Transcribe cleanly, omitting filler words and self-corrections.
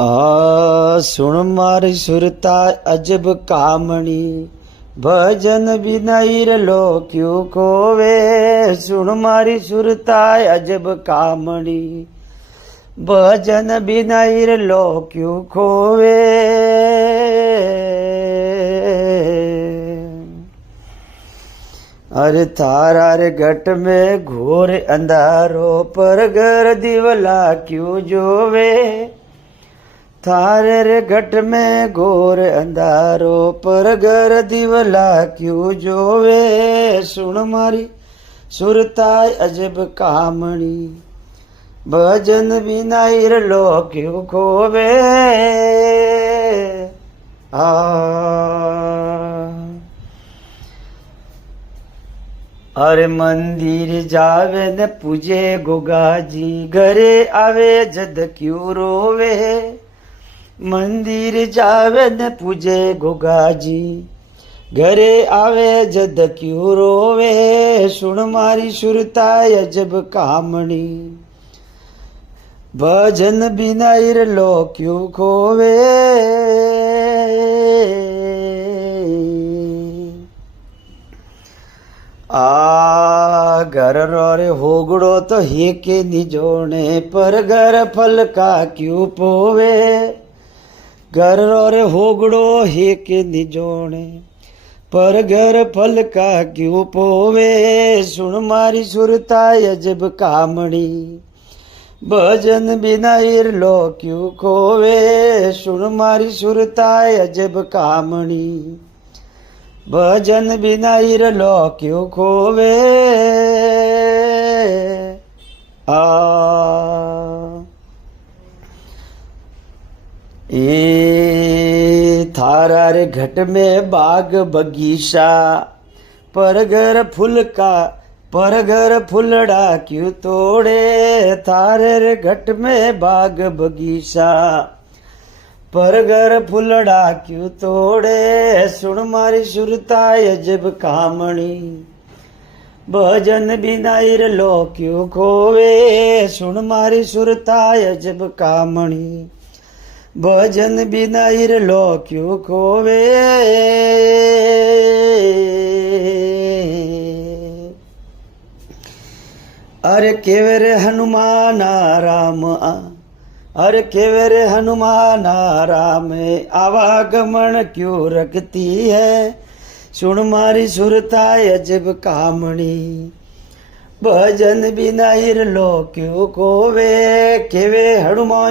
सुन मारी सुरता अजब कामणी, भजन बिनाईर लो क्यों कोवे। सुन मारी सुरता अजब कामणी, भजन बिनाईर लो क्यों खोवे। अरे थारा रे घट में घोर अंधारो, पर घर दिवला क्यों जोवे। थारे रे घट में घोर अंधारो, पर घर दिवला क्यों जोवे। सुन मारी सुरताय अजब कामणी, भजन बिनाईर लो क्यों खोवे। अरे मंदिर जावे न पूजे गोगाजी, घरे आवे जद क्यों रोवे। मंदिर जावे न पूजे गोगाजी, घरे आवे जद क्यों रोवे। सुन मारी सुरताय अजब कामणी, भजन बिनाईर लो क्यों खोवे। घर रो रे होगड़ो तो हे के निजोने, पर घर फल का क्यों पोवे। घर रो रे होगड़ो हे के निजोने, पर घर फल का क्यों पोवे। सुन मारी सुरताय अजब कामणी, भजन बिनाईर लो क्यों खोवे। सुन मारी सुरताय अजब कामणी, भजन बिनाईर लो क्यों खोवे। थारा रे घट में बाग बगीचा, पर घर फूल का पर घर फुलड़ा क्यों तोड़े। थारे रे घट में बाग बगीचा, पर घर फुलड़ा क्यों तोड़े। सुन मारी सुरताय अजब कामणी, भजन बिनाईर लो क्यों खोवे। सुन मारी सुरताय अजब कामणी, भजन बिनाईर लो क्यों खोवे। अरे केवे रे हनुमान राम अरे केवे रे हनुमान राम, आवागमन क्यों रखती है। सुन मारी सुरताय अजब कामणी, भजन बिनाईर लो क्यों कोवे। केवे हनुमान